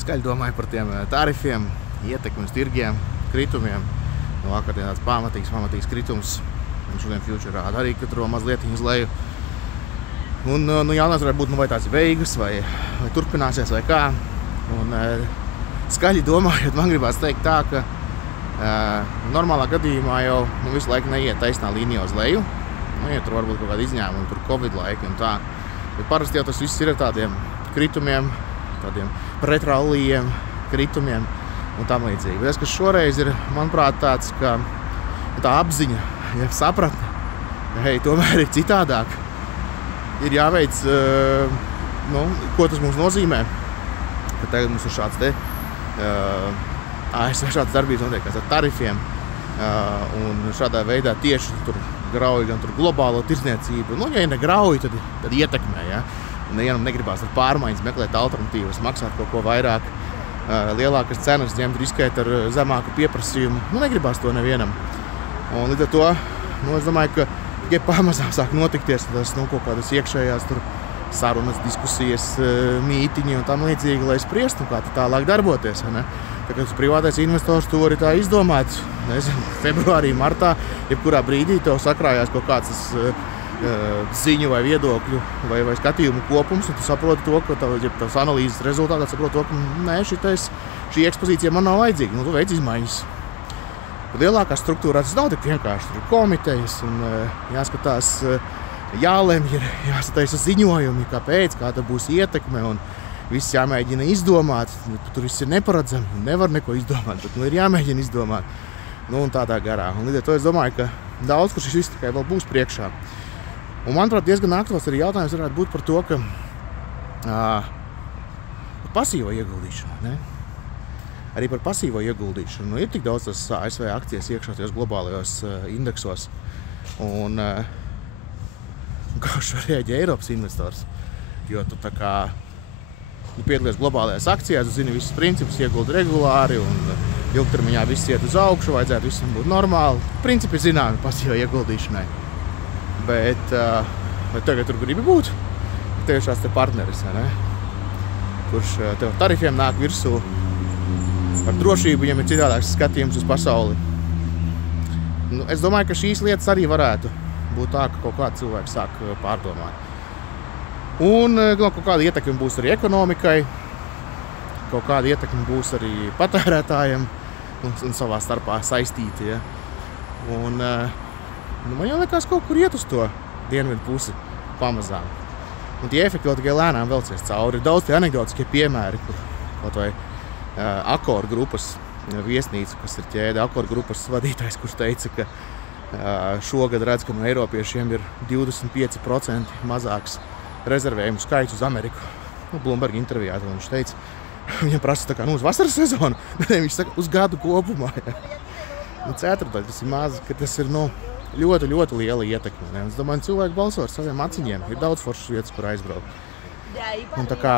Skaļi domāju par tiem tarifiem, ietekmi uz tirgiem, kritumiem. No vakardien tāds pamatīgs kritums. Un šodien future rāda arī, ka tur mazliet uz leju. Un jautājums varētu būt, vai tās ir beigas, vai turpināsies, vai kā. Un skaļi domājot, man gribās teikt tā, ka normālā gadījumā jau visu laiku neiet taisnā līnija uz leju. Ja tur varbūt kaut kāda izņēmuma, tur Covid laika un tā. Bet parasti jau tas viss ir ar tādiem kritumiem, tādiem pretrallījiem, kritumiem un tam līdzīgi. Bet kas šoreiz ir, manuprāt, tāds, ka tā apziņa, ja sapratne, ka hei, tomēr ir citādāk. Ir jāveic, ko tas mums nozīmē, ka tagad mums ir šāds te ASV šāds darbības notiek ar tarifiem un šādā veidā tieši tur grauj gan tur globālo tirdzniecību. Ja negrauj, tad ietekmē, ja? Un nevienam negribās ar pārmaiņas meklēt alternatīvas, maksāt kaut ko vairāk, lielākas cenas, ņemt riskēt ar zemāku pieprasījumu. Negribās to nevienam. Un līdz ar to, es domāju, ka tikai pamazām sāk notikties tas, kaut kādas iekšējās tur sarunas, diskusijas, mītiņi un tam līdzīgi, lai spriestu, kā tālāk darboties. Ne? Tā kā privātais investors to vari tā izdomāt, nezinu, februārī, martā, jebkurā brīdī tev sakrājās kaut kāds ziņu vai viedokļu vai skatījumu kopums, un tu saproti to, ka tavs analīzes rezultātā saproti to, ka šī ekspozīcija man nav vajadzīga, tu veic izmaiņas. Lielākā struktūrā tas nav tik vienkārši, tur ir komitejas un jāskatās, jālemj, ir jāsataisa ziņojumi, kāpēc, kāda būs ietekme, un viss jāmēģina izdomāt. Tur viss ir neparedzami, nevar neko izdomāt, bet ir jāmēģina izdomāt. Un tādā garā. Un līdz ar to es domāju, ka daudz, kur šis viss tikai vēl būs priekšā. Un manuprāt, diezgan aktuāls arī jautājums varētu būt par to, ka par pasīvo ieguldīšanu, ne? Arī par pasīvo ieguldīšanu. Ir tik daudz tas ASV akcijas iekšā tajos globālajos indeksos. Un kā šo rēģē Eiropas investors? Jo tu tā kā piedalies globālajās akcijās, tu zini visus principus, ieguldi regulāri un ilgtermiņā viss iet uz augšu, vajadzētu visam būt normāli. Principi zināmi pasīvo ieguldīšanai. Bet tagad tur gribi būt, tev ir šāds te partneris, ne? Kurš tev tarifiem nāk virsū ar drošību, viņam ir citādāks skatījums uz pasauli. Es domāju, ka šīs lietas arī varētu būt tā, ka kaut kāds cilvēks sāk pārdomāt. Un kaut kāda ietekme būs arī ekonomikai, kaut kāda ietekme būs arī patērētājiem un savā starpā saistīti. Ja? Un man jau liekas kaut kur iet uz to dienvidu pusi pamazām. Un tie efekti vēl tikai lēnām velcies cauri. Ir daudz tie anekdotiskie piemēri, kur kaut vai Accor grupas viesnīca, kas ir ķēde, Accor grupas vadītājs, kurš teica, ka šogad redz, ka no eiropiešiem ir 25% mazāks rezervējumu skaits uz Ameriku. Bloomberg intervijā to viņš teica. Viņam prasa tā kā, uz vasaras sezonu. Viņš saka, uz gadu kopumā. Ja. Ceturtdaļ, tas ir maz, ka tas ir, ļoti, ļoti liela ietekme. Ne? Es domāju, cilvēki balso ar saviem aciņiem. Ir daudz foršas vietas, kur aizbraukt. Un tā kā,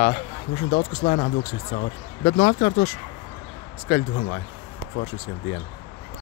daudz kas lēnām vilksies cauri. Bet atkārtošu, skaļi domāju. Forši visiem dienu.